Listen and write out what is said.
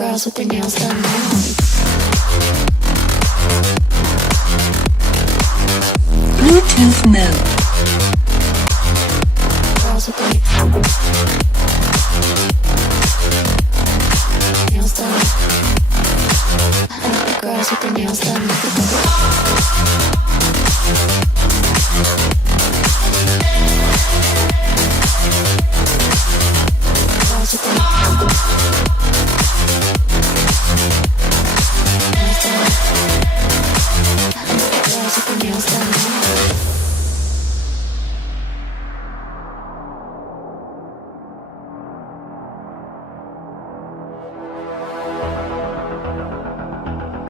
girls with their nails done now. Bluetooth mode. Girls with their nails done. I like the girls with their nails done.